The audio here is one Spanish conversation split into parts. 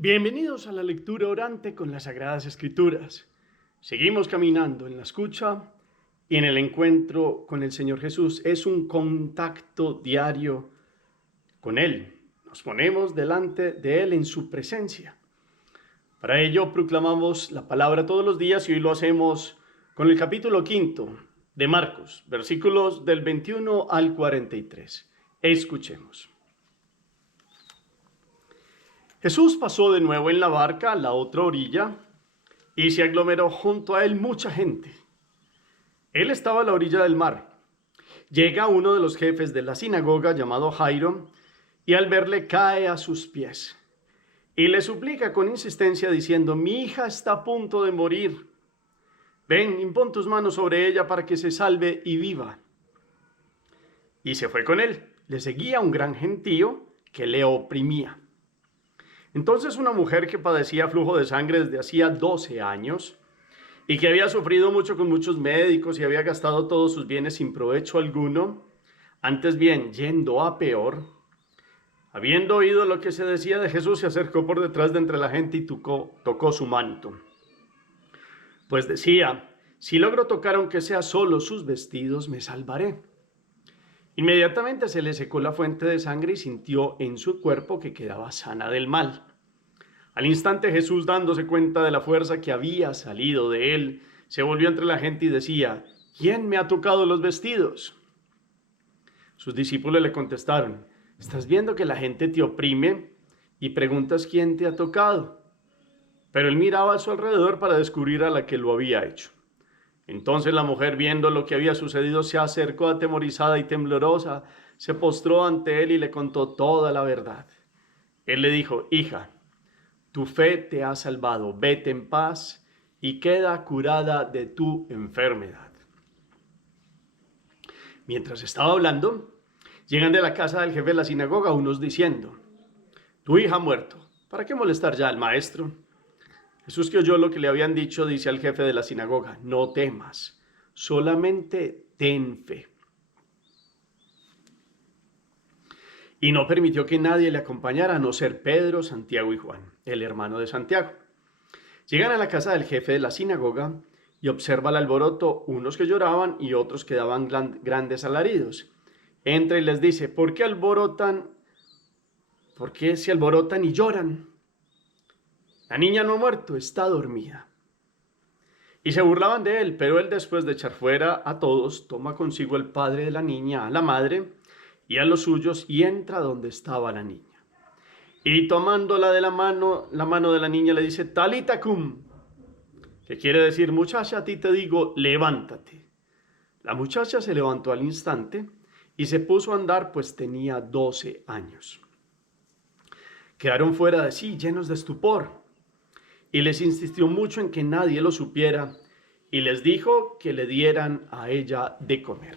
Bienvenidos a la lectura orante con las Sagradas Escrituras. Seguimos caminando en la escucha y en el encuentro con el Señor Jesús. Es un contacto diario con Él. Nos ponemos delante de Él en su presencia. Para ello proclamamos la palabra todos los días y hoy lo hacemos con el capítulo 5 de Marcos, versículos del 21 al 43. Escuchemos. Jesús pasó de nuevo en la barca a la otra orilla y se aglomeró junto a él mucha gente. Él estaba a la orilla del mar. Llega uno de los jefes de la sinagoga llamado Jairo y al verle cae a sus pies y le suplica con insistencia diciendo: mi hija está a punto de morir. Ven, impón tus manos sobre ella para que se salve y viva. Y se fue con él. Le seguía un gran gentío que le oprimía. Entonces una mujer que padecía flujo de sangre desde hacía 12 años y que había sufrido mucho con muchos médicos y había gastado todos sus bienes sin provecho alguno, antes bien yendo a peor, habiendo oído lo que se decía de Jesús, se acercó por detrás de entre la gente y tocó su manto. Pues decía: si logro tocar aunque sea solo sus vestidos, me salvaré. Inmediatamente se le secó la fuente de sangre y sintió en su cuerpo que quedaba sana del mal. Al instante Jesús, dándose cuenta de la fuerza que había salido de él, se volvió entre la gente y decía: ¿quién me ha tocado los vestidos? Sus discípulos le contestaron: ¿estás viendo que la gente te oprime y preguntas quién te ha tocado? Pero él miraba a su alrededor para descubrir a la que lo había hecho. Entonces la mujer, viendo lo que había sucedido, se acercó atemorizada y temblorosa, se postró ante él y le contó toda la verdad. Él le dijo: hija, tu fe te ha salvado, vete en paz y queda curada de tu enfermedad. Mientras estaba hablando, llegan de la casa del jefe de la sinagoga unos diciendo: tu hija ha muerto, ¿para qué molestar ya al maestro? Jesús, que oyó lo que le habían dicho, dice al jefe de la sinagoga: no temas, solamente ten fe. Y no permitió que nadie le acompañara a no ser Pedro, Santiago y Juan, el hermano de Santiago. Llegan a la casa del jefe de la sinagoga y observa el alboroto, unos que lloraban y otros que daban grandes alaridos. Entra y les dice: ¿por qué alborotan? ¿Por qué se alborotan y lloran? La niña no ha muerto, está dormida. Y se burlaban de él, pero él, después de echar fuera a todos, toma consigo al padre de la niña, a la madre y a los suyos, y entra donde estaba la niña. Y tomándola de la mano de la niña, le dice: Talita cum, que quiere decir: muchacha, a ti te digo, levántate. La muchacha se levantó al instante y se puso a andar, pues tenía 12 años. Quedaron fuera de sí, llenos de estupor, y les insistió mucho en que nadie lo supiera, y les dijo que le dieran a ella de comer.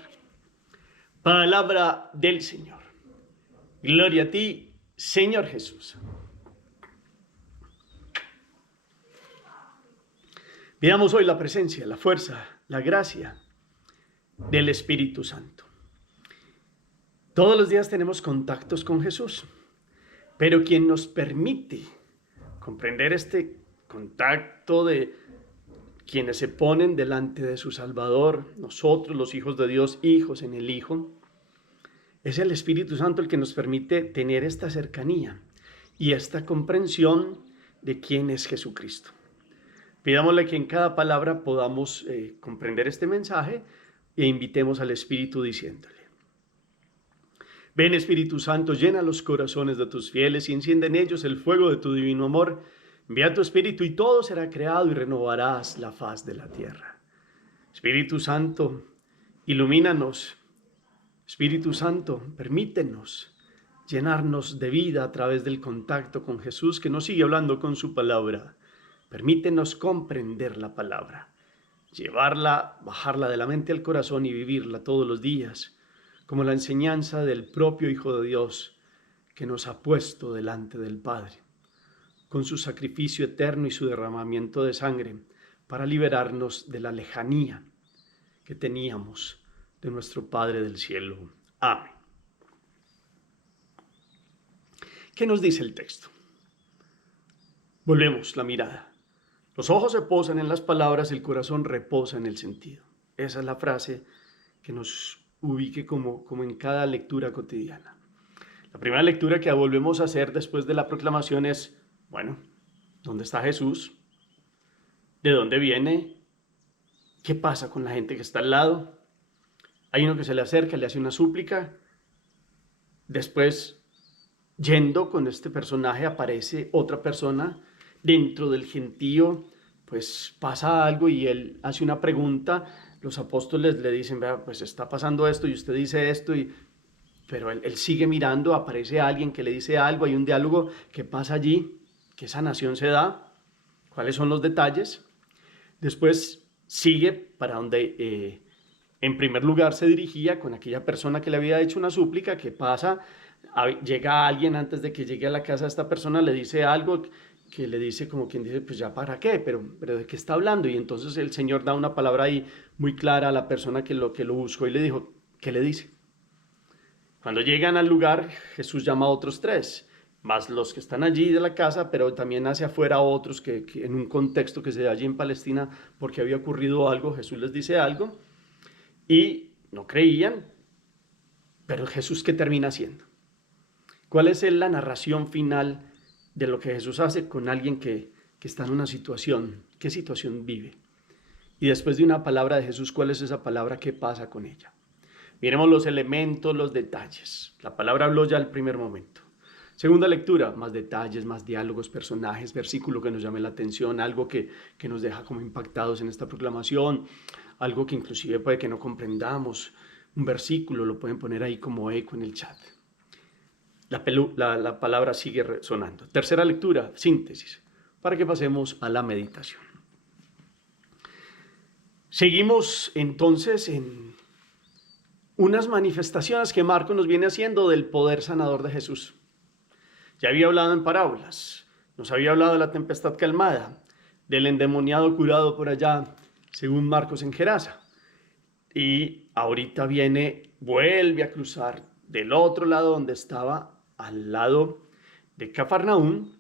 Palabra del Señor. Gloria a ti, Señor Jesús. Veamos hoy la presencia, la fuerza, la gracia del Espíritu Santo. Todos los días tenemos contactos con Jesús, pero quien nos permite comprender este contacto de quienes se ponen delante de su Salvador, nosotros los hijos de Dios, hijos en el Hijo, es el Espíritu Santo el que nos permite tener esta cercanía y esta comprensión de quién es Jesucristo. Pidámosle que en cada palabra podamos comprender este mensaje e invitemos al Espíritu diciéndole: ven, Espíritu Santo, llena los corazones de tus fieles y enciende en ellos el fuego de tu divino amor. Envía tu Espíritu y todo será creado y renovarás la faz de la tierra. Espíritu Santo, ilumínanos. Espíritu Santo, permítenos llenarnos de vida a través del contacto con Jesús, que nos sigue hablando con su palabra. Permítenos comprender la palabra, llevarla, bajarla de la mente al corazón y vivirla todos los días, como la enseñanza del propio Hijo de Dios que nos ha puesto delante del Padre, con su sacrificio eterno y su derramamiento de sangre para liberarnos de la lejanía que teníamos de nuestro Padre del cielo. Amén. ¿Qué nos dice el texto? Volvemos la mirada. Los ojos se posan en las palabras, el corazón reposa en el sentido. Esa es la frase que nos ubique como en cada lectura cotidiana. La primera lectura que volvemos a hacer después de la proclamación es, bueno, ¿dónde está Jesús? ¿De dónde viene? ¿Qué pasa con la gente que está al lado? Hay uno que se le acerca, le hace una súplica. Después, yendo con este personaje, aparece otra persona dentro del gentío, pues pasa algo y él hace una pregunta. Los apóstoles le dicen, vea, pues está pasando esto y usted dice esto, pero él sigue mirando, aparece alguien que le dice algo, hay un diálogo que pasa allí, qué sanación se da, cuáles son los detalles. Después sigue para donde en primer lugar se dirigía con aquella persona que le había hecho una súplica, que pasa, llega alguien antes de que llegue a la casa de esta persona, le dice algo que le dice como quien dice, pues ya para qué, pero ¿de qué está hablando? Y entonces el Señor da una palabra ahí muy clara a la persona que lo buscó y le dijo, ¿qué le dice? Cuando llegan al lugar, Jesús llama a otros 3, más los que están allí de la casa, pero también hacia afuera a otros que en un contexto que se da allí en Palestina, porque había ocurrido algo, Jesús les dice algo, y no creían, pero Jesús, ¿qué termina haciendo? ¿Cuál es la narración final de lo que Jesús hace con alguien que está en una situación? ¿Qué situación vive? Y después de una palabra de Jesús, ¿cuál es esa palabra? ¿Qué pasa con ella? Miremos los elementos, los detalles. La palabra habló ya al primer momento. Segunda lectura, más detalles, más diálogos, personajes, versículo que nos llame la atención, algo que nos deja como impactados en esta proclamación, algo que inclusive puede que no comprendamos, un versículo, lo pueden poner ahí como eco en el chat. La palabra sigue resonando. Tercera lectura, síntesis, para que pasemos a la meditación. Seguimos entonces en unas manifestaciones que Marcos nos viene haciendo del poder sanador de Jesús. Ya había hablado en parábolas, nos había hablado de la tempestad calmada, del endemoniado curado por allá, según Marcos en Gerasa. Y ahorita vuelve a cruzar del otro lado donde estaba, al lado de Cafarnaún,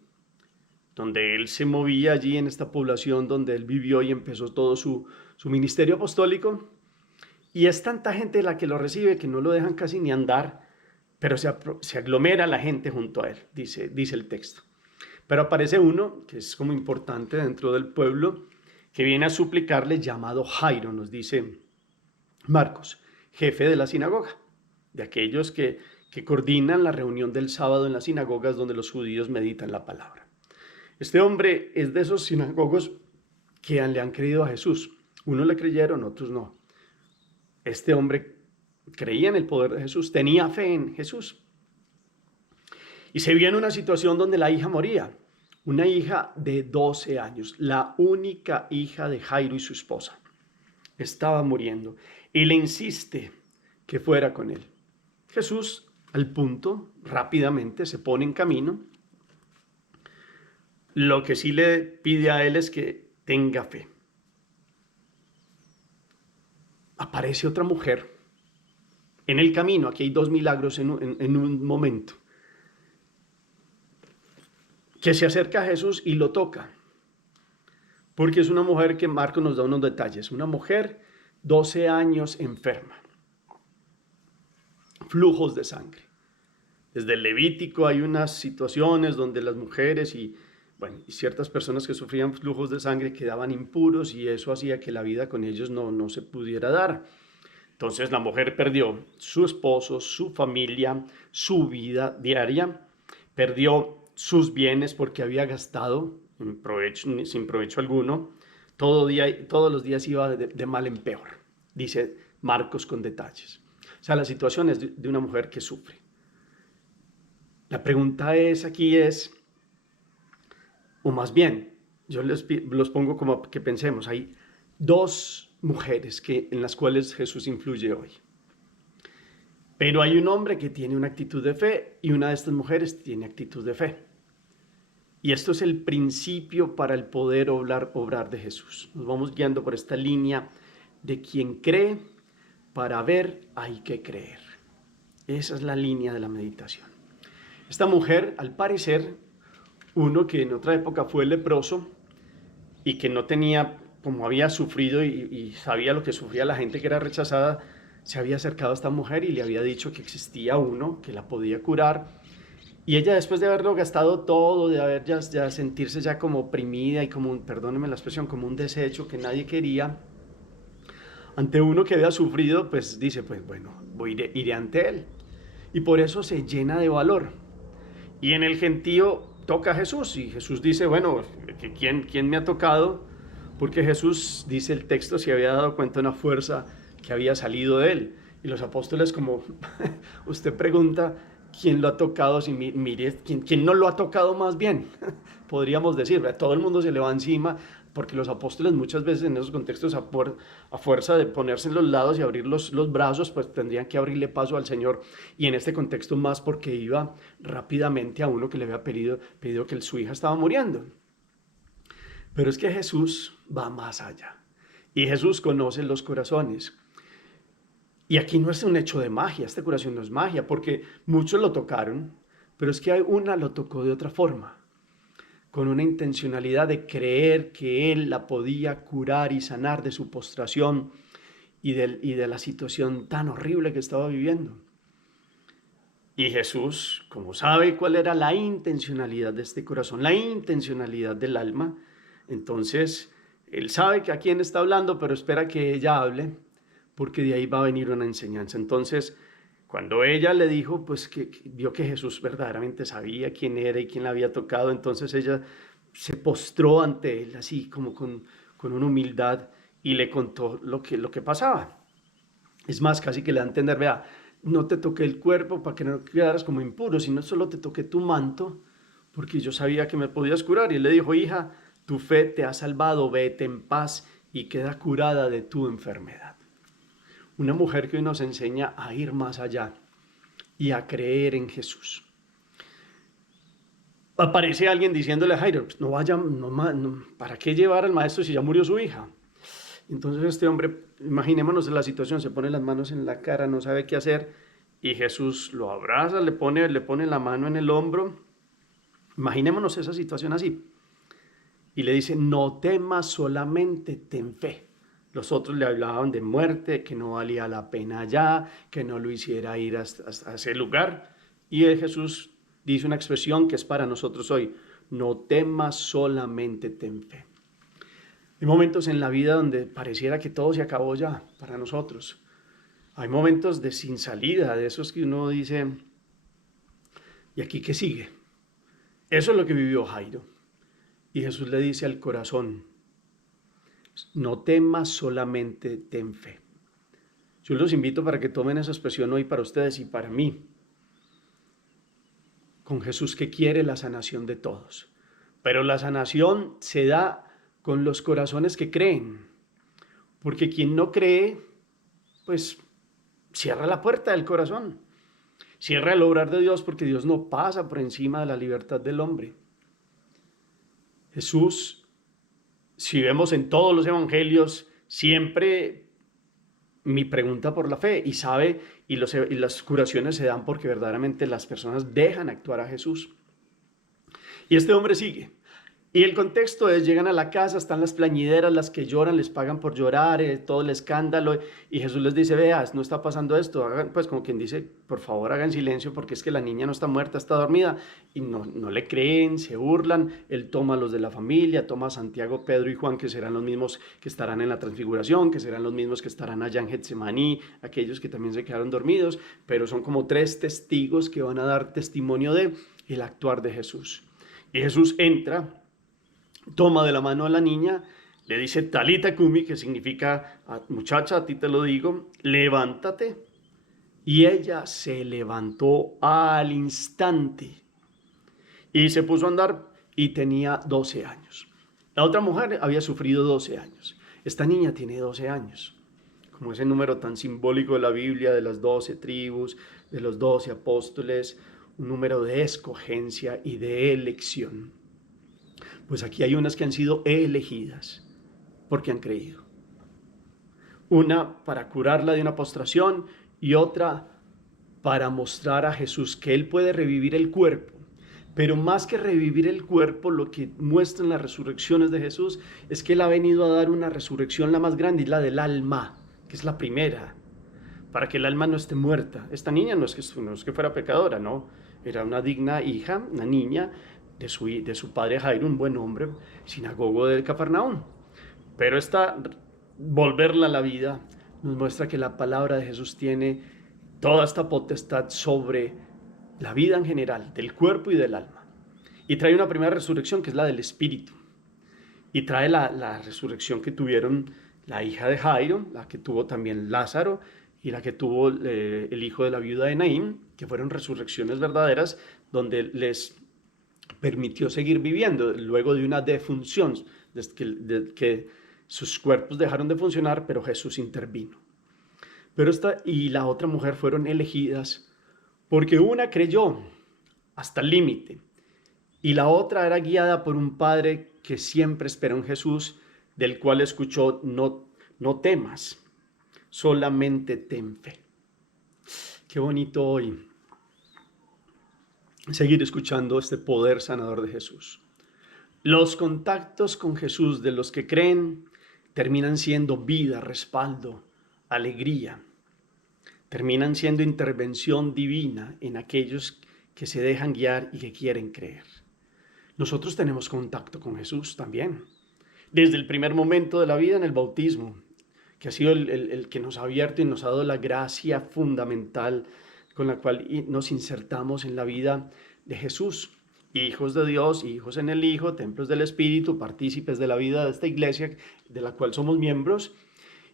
donde él se movía allí en esta población donde él vivió y empezó todo su ministerio apostólico. Y es tanta gente la que lo recibe que no lo dejan casi ni andar, pero se aglomera la gente junto a él, dice el texto. Pero aparece uno que es como importante dentro del pueblo, que viene a suplicarle, llamado Jairo, nos dice Marcos, jefe de la sinagoga, de aquellos que coordinan la reunión del sábado en las sinagogas donde los judíos meditan la palabra. Este hombre es de esos sinagogos que le han creído a Jesús. Unos le creyeron, otros no. Este hombre creía en el poder de Jesús, tenía fe en Jesús. Y se vio en una situación donde la hija moría, una hija de 12 años, la única hija de Jairo y su esposa. Estaba muriendo y le insiste que fuera con él. Jesús, al punto, rápidamente se pone en camino. Lo que sí le pide a él es que tenga fe. Aparece otra mujer en el camino. Aquí hay 2 milagros en un momento. Que se acerca a Jesús y lo toca. Porque es una mujer que Marcos nos da unos detalles. Una mujer 12 años enferma. Flujos de sangre. Desde el Levítico hay unas situaciones donde las mujeres y ciertas personas que sufrían flujos de sangre quedaban impuros y eso hacía que la vida con ellos no se pudiera dar. Entonces la mujer perdió su esposo, su familia, su vida diaria, perdió sus bienes porque había gastado sin provecho alguno. Todos los días iba de mal en peor, dice Marcos con detalles. O sea, la situación es de una mujer que sufre. La pregunta aquí es, o más bien, yo los pongo como que pensemos, hay 2 mujeres en las cuales Jesús influye hoy. Pero hay un hombre que tiene una actitud de fe y una de estas mujeres tiene actitud de fe. Y esto es el principio para el poder obrar de Jesús. Nos vamos guiando por esta línea de quien cree, para ver hay que creer. Esa es la línea de la meditación. Esta mujer, al parecer, uno que en otra época fue leproso y que no tenía, como había sufrido y sabía lo que sufría la gente que era rechazada, se había acercado a esta mujer y le había dicho que existía uno que la podía curar. Y ella, después de haberlo gastado todo, de haber ya sentirse ya como oprimida y como, perdónenme la expresión, como un desecho que nadie quería, ante uno que había sufrido, pues dice, pues bueno, iré ante él. Y por eso se llena de valor. Y en el gentío toca a Jesús y Jesús dice, bueno, ¿quién me ha tocado? Porque Jesús, dice el texto, se había dado cuenta de una fuerza que había salido de él. Y los apóstoles, como usted pregunta, ¿quién lo ha tocado? Si mire, ¿quién no lo ha tocado más bien? Podríamos decir, todo el mundo se le va encima, porque los apóstoles muchas veces en esos contextos a fuerza de ponerse en los lados y abrir los brazos, pues tendrían que abrirle paso al Señor. Y en este contexto más porque iba rápidamente a uno que le había pedido que su hija estaba muriendo. Pero es que Jesús va más allá. Y Jesús conoce los corazones. Y aquí no es un hecho de magia, esta curación no es magia, porque muchos lo tocaron, pero es que hay una lo tocó de otra forma, con una intencionalidad de creer que él la podía curar y sanar de su postración y de la situación tan horrible que estaba viviendo. Y Jesús, como sabe cuál era la intencionalidad de este corazón, la intencionalidad del alma, entonces él sabe que a quién está hablando, pero espera que ella hable, porque de ahí va a venir una enseñanza. Entonces, cuando ella le dijo, pues que vio que Jesús verdaderamente sabía quién era y quién la había tocado, entonces ella se postró ante él, así como con una humildad, y le contó lo que pasaba. Es más, casi que le da a entender, vea, no te toqué el cuerpo para que no quedaras como impuro, sino solo te toqué tu manto, porque yo sabía que me podías curar. Y él le dijo, hija, tu fe te ha salvado, vete en paz y queda curada de tu enfermedad. Una mujer que hoy nos enseña a ir más allá y a creer en Jesús. Aparece alguien diciéndole a Jairo, no vaya, no, ¿para qué llevar al maestro si ya murió su hija? Entonces este hombre, imaginémonos la situación, se pone las manos en la cara, no sabe qué hacer, y Jesús lo abraza, le pone la mano en el hombro. Imaginémonos esa situación así. Y le dice, no temas, solamente ten fe. Los otros le hablaban de muerte, que no valía la pena ya, que no lo hiciera ir a ese lugar. Y Jesús dice una expresión que es para nosotros hoy, no temas, solamente ten fe. Hay momentos en la vida donde pareciera que todo se acabó ya para nosotros. Hay momentos de sin salida, de esos que uno dice, ¿y aquí qué sigue? Eso es lo que vivió Jairo. Y Jesús le dice al corazón, no temas, solamente ten fe. Yo los invito para que tomen esa expresión hoy para ustedes y para mí. Con Jesús que quiere la sanación de todos. Pero la sanación se da con los corazones que creen. Porque quien no cree, pues cierra la puerta del corazón. Cierra el obrar de Dios porque Dios no pasa por encima de la libertad del hombre. Jesús, si vemos en todos los evangelios, siempre mi pregunta por la fe y sabe, y las curaciones se dan porque verdaderamente las personas dejan actuar a Jesús. Y este hombre sigue. Y el contexto es, llegan a la casa, están las plañideras, las que lloran, les pagan por llorar, todo el escándalo, y Jesús les dice, veas, no está pasando esto, hagan, pues como quien dice, por favor hagan silencio porque es que la niña no está muerta, está dormida, y no le creen, se burlan. Él toma a los de la familia, toma a Santiago, Pedro y Juan, que serán los mismos que estarán en la transfiguración, que serán los mismos que estarán allá en Getsemaní, aquellos que también se quedaron dormidos, pero son como 3 testigos que van a dar testimonio de el actuar de Jesús. Y Jesús entra, toma de la mano a la niña, le dice talita cumi, que significa muchacha, a ti te lo digo, levántate. Y ella se levantó al instante y se puso a andar y tenía 12 años. La otra mujer había sufrido 12 años. Esta niña tiene 12 años. Como ese número tan simbólico de la Biblia, de las 12 tribus, de los 12 apóstoles, un número de escogencia y de elección. Pues aquí hay unas que han sido elegidas porque han creído. Una para curarla de una postración y otra para mostrar a Jesús que Él puede revivir el cuerpo, Pero más que revivir el cuerpo, lo que muestran las resurrecciones de Jesús es que Él ha venido a dar una resurrección la más grande, y la del alma, que es la primera, para que el alma no esté muerta. Esta niña no es que fuera pecadora, no. Era una digna hija, una niña de su padre Jairo, un buen hombre, sinagogo de Cafarnaúm. Pero esta volverla a la vida nos muestra que la palabra de Jesús tiene toda esta potestad sobre la vida en general, del cuerpo y del alma. Y trae una primera resurrección que es la del espíritu. Y trae la resurrección que tuvieron la hija de Jairo, la que tuvo también Lázaro y la que tuvo el hijo de la viuda de Naín, que fueron resurrecciones verdaderas donde les permitió seguir viviendo luego de una defunción, desde que sus cuerpos dejaron de funcionar, pero Jesús intervino. Pero esta y la otra mujer fueron elegidas porque una creyó hasta el límite y la otra era guiada por un padre que siempre esperó en Jesús, del cual escuchó: no temas, solamente ten fe. Qué bonito hoy seguir escuchando este poder sanador de Jesús. Los contactos con Jesús de los que creen terminan siendo vida, respaldo, alegría. Terminan siendo intervención divina en aquellos que se dejan guiar y que quieren creer. Nosotros tenemos contacto con Jesús también, desde el primer momento de la vida en el bautismo, que ha sido el que nos ha abierto y nos ha dado la gracia fundamental con la cual nos insertamos en la vida de Jesús. Hijos de Dios, hijos en el Hijo, templos del Espíritu, partícipes de la vida de esta iglesia de la cual somos miembros,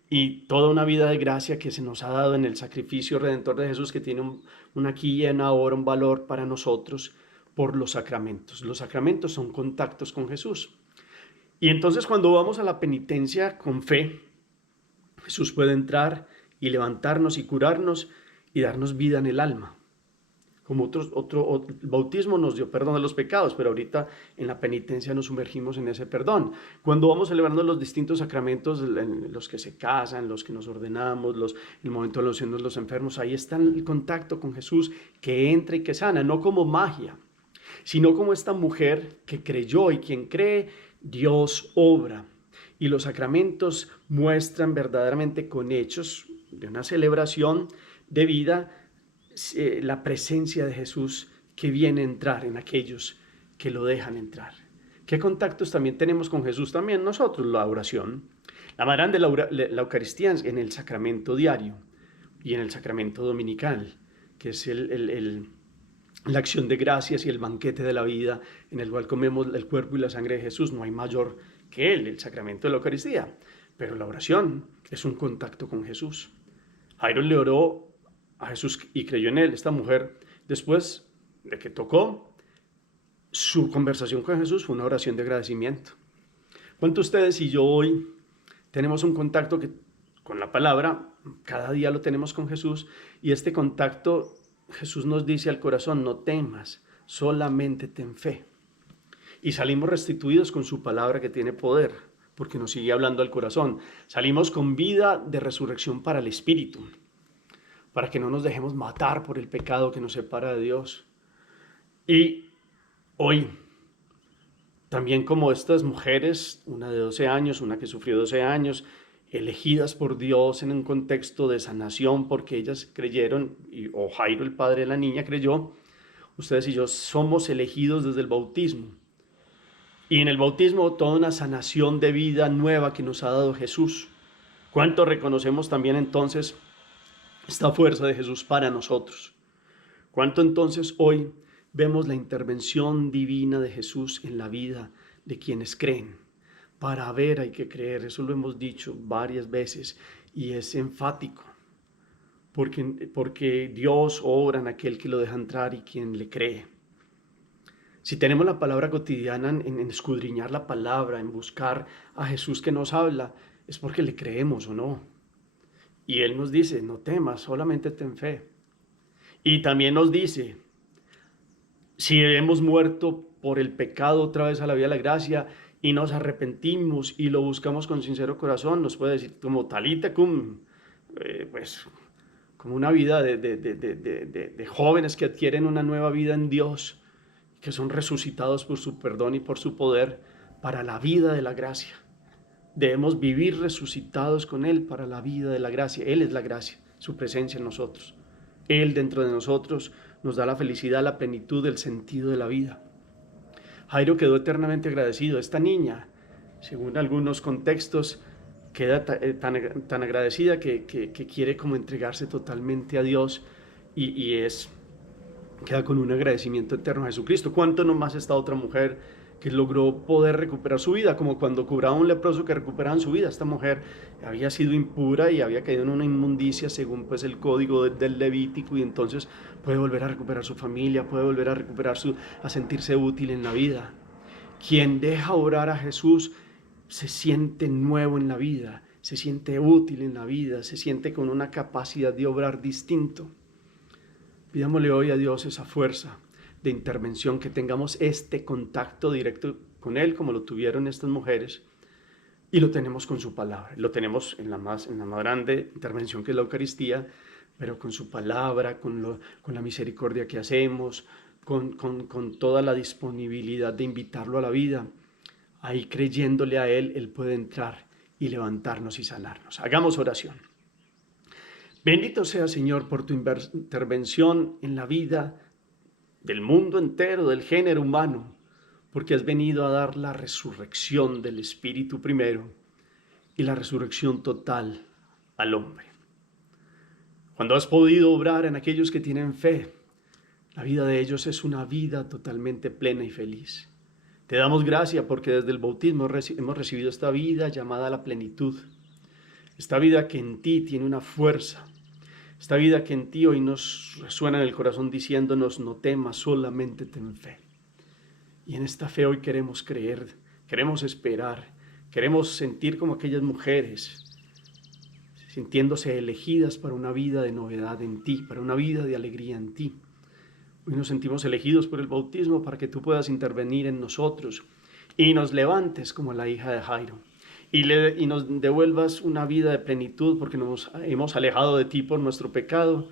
y toda una vida de gracia que se nos ha dado en el sacrificio redentor de Jesús, que tiene un aquí y un ahora, un valor para nosotros por los sacramentos. Los sacramentos son contactos con Jesús. Y entonces cuando vamos a la penitencia con fe, Jesús puede entrar y levantarnos y curarnos y darnos vida en el alma. Como el bautismo nos dio perdón de los pecados, pero ahorita en la penitencia nos sumergimos en ese perdón. Cuando vamos celebrando los distintos sacramentos, los que se casan, los que nos ordenamos, el momento de los unción de los enfermos, ahí está el contacto con Jesús que entra y que sana, no como magia, sino como esta mujer que creyó, y quien cree, Dios obra. Y los sacramentos muestran verdaderamente con hechos de una celebración de vida la presencia de Jesús que viene a entrar en aquellos que lo dejan entrar. ¿Qué contactos también tenemos con Jesús? También nosotros, la oración. La más grande, la Eucaristía, en el sacramento diario y en el sacramento dominical, que es la acción de gracias y el banquete de la vida, en el cual comemos el cuerpo y la sangre de Jesús. No hay mayor que el sacramento de la Eucaristía. Pero la oración es un contacto con Jesús. Jairo le oró a Jesús y creyó en él. Esta mujer, después de que tocó, su conversación con Jesús fue una oración de agradecimiento. ¿Cuántos de ustedes y yo hoy tenemos un contacto con la palabra? Cada día lo tenemos con Jesús, y este contacto Jesús nos dice al corazón: no temas, solamente ten fe. Y salimos restituidos con su palabra que tiene poder, porque nos sigue hablando al corazón. Salimos con vida de resurrección para el espíritu, para que no nos dejemos matar por el pecado que nos separa de Dios. Y hoy, también como estas mujeres, una de 12 años, una que sufrió 12 años, elegidas por Dios en un contexto de sanación porque ellas creyeron, o Jairo, el padre de la niña, creyó, ustedes y yo somos elegidos desde el bautismo. Y en el bautismo toda una sanación de vida nueva que nos ha dado Jesús. ¿Cuánto reconocemos también entonces esta fuerza de Jesús para nosotros? ¿Cuánto entonces hoy vemos la intervención divina de Jesús en la vida de quienes creen? Para ver hay que creer, eso lo hemos dicho varias veces y es enfático, porque Dios obra en aquel que lo deja entrar y quien le cree. Si tenemos la palabra cotidiana en escudriñar la palabra, en buscar a Jesús que nos habla, es porque le creemos o no. Y Él nos dice: no temas, solamente ten fe. Y también nos dice: si hemos muerto por el pecado otra vez a la vida de la gracia y nos arrepentimos y lo buscamos con sincero corazón, nos puede decir como talita cum, pues como una vida de jóvenes que adquieren una nueva vida en Dios, que son resucitados por su perdón y por su poder para la vida de la gracia. Debemos vivir resucitados con Él para la vida de la gracia. Él es la gracia, su presencia en nosotros. Él dentro de nosotros nos da la felicidad, la plenitud, el sentido de la vida. Jairo quedó eternamente agradecido. Esta niña, según algunos contextos, queda tan agradecida que quiere como entregarse totalmente a Dios y queda con un agradecimiento eterno a Jesucristo. ¿Cuánto no más esta otra mujer que logró poder recuperar su vida? Como cuando curaba a un leproso que recuperaban su vida. Esta mujer había sido impura y había caído en una inmundicia según pues el código del Levítico, y entonces puede volver a recuperar su familia, puede volver a recuperar a sentirse útil en la vida. Quien deja orar a Jesús se siente nuevo en la vida, se siente útil en la vida, se siente con una capacidad de obrar distinto. Pidámosle hoy a Dios esa fuerza de intervención, que tengamos este contacto directo con Él como lo tuvieron estas mujeres, y lo tenemos con su palabra. Lo tenemos en la más grande intervención, que es la Eucaristía, pero con su palabra, con la misericordia que hacemos, con toda la disponibilidad de invitarlo a la vida. Ahí creyéndole a Él puede entrar y levantarnos y sanarnos. Hagamos oración. Bendito sea, Señor, por tu intervención en la vida del mundo entero, del género humano, porque has venido a dar la resurrección del Espíritu primero y la resurrección total al hombre. Cuando has podido obrar en aquellos que tienen fe, la vida de ellos es una vida totalmente plena y feliz. Te damos gracias porque desde el bautismo hemos recibido esta vida llamada a la plenitud, esta vida que en ti tiene una fuerza, esta vida que en ti hoy nos resuena en el corazón diciéndonos: no temas, solamente ten fe. Y en esta fe hoy queremos creer, queremos esperar, queremos sentir como aquellas mujeres, sintiéndose elegidas para una vida de novedad en ti, para una vida de alegría en ti. Hoy nos sentimos elegidos por el bautismo para que tú puedas intervenir en nosotros y nos levantes como la hija de Jairo. Y nos devuelvas una vida de plenitud, porque nos hemos alejado de ti por nuestro pecado,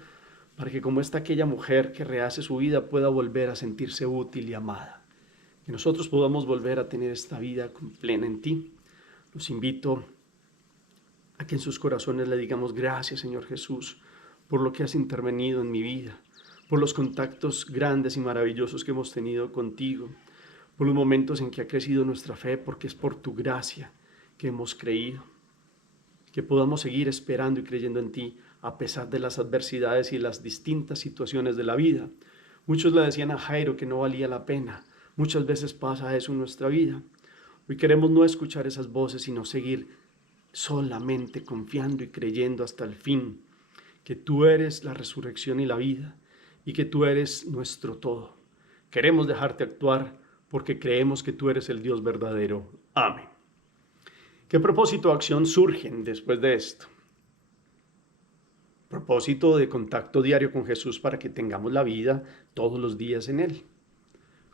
para que como está aquella mujer que rehace su vida pueda volver a sentirse útil y amada. Que nosotros podamos volver a tener esta vida plena en ti. Los invito a que en sus corazones le digamos: gracias, Señor Jesús, por lo que has intervenido en mi vida, por los contactos grandes y maravillosos que hemos tenido contigo, por los momentos en que ha crecido nuestra fe, porque es por tu gracia que hemos creído. Que podamos seguir esperando y creyendo en ti a pesar de las adversidades y las distintas situaciones de la vida. Muchos le decían a Jairo que no valía la pena. Muchas veces pasa eso en nuestra vida. Hoy queremos no escuchar esas voces, sino seguir solamente confiando y creyendo hasta el fin, que tú eres la resurrección y la vida, y que tú eres nuestro todo. Queremos dejarte actuar porque creemos que tú eres el Dios verdadero. Amén. ¿Qué propósito o acción surgen después de esto? Propósito de contacto diario con Jesús para que tengamos la vida todos los días en Él.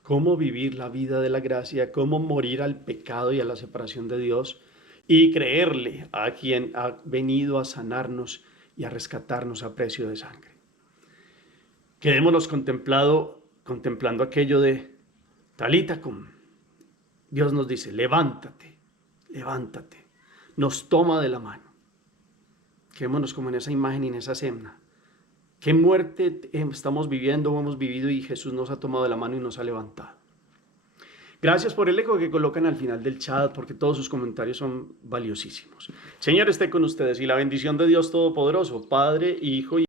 Cómo vivir la vida de la gracia, cómo morir al pecado y a la separación de Dios y creerle a quien ha venido a sanarnos y a rescatarnos a precio de sangre. Quedémonos contemplando aquello de Talita cum. Dios nos dice: levántate, levántate, nos toma de la mano. Quedémonos como en esa imagen y en esa escena. ¿Qué muerte estamos viviendo o hemos vivido y Jesús nos ha tomado de la mano y nos ha levantado? Gracias por el eco que colocan al final del chat, porque todos sus comentarios son valiosísimos. Señor esté con ustedes y la bendición de Dios Todopoderoso, Padre, Hijo y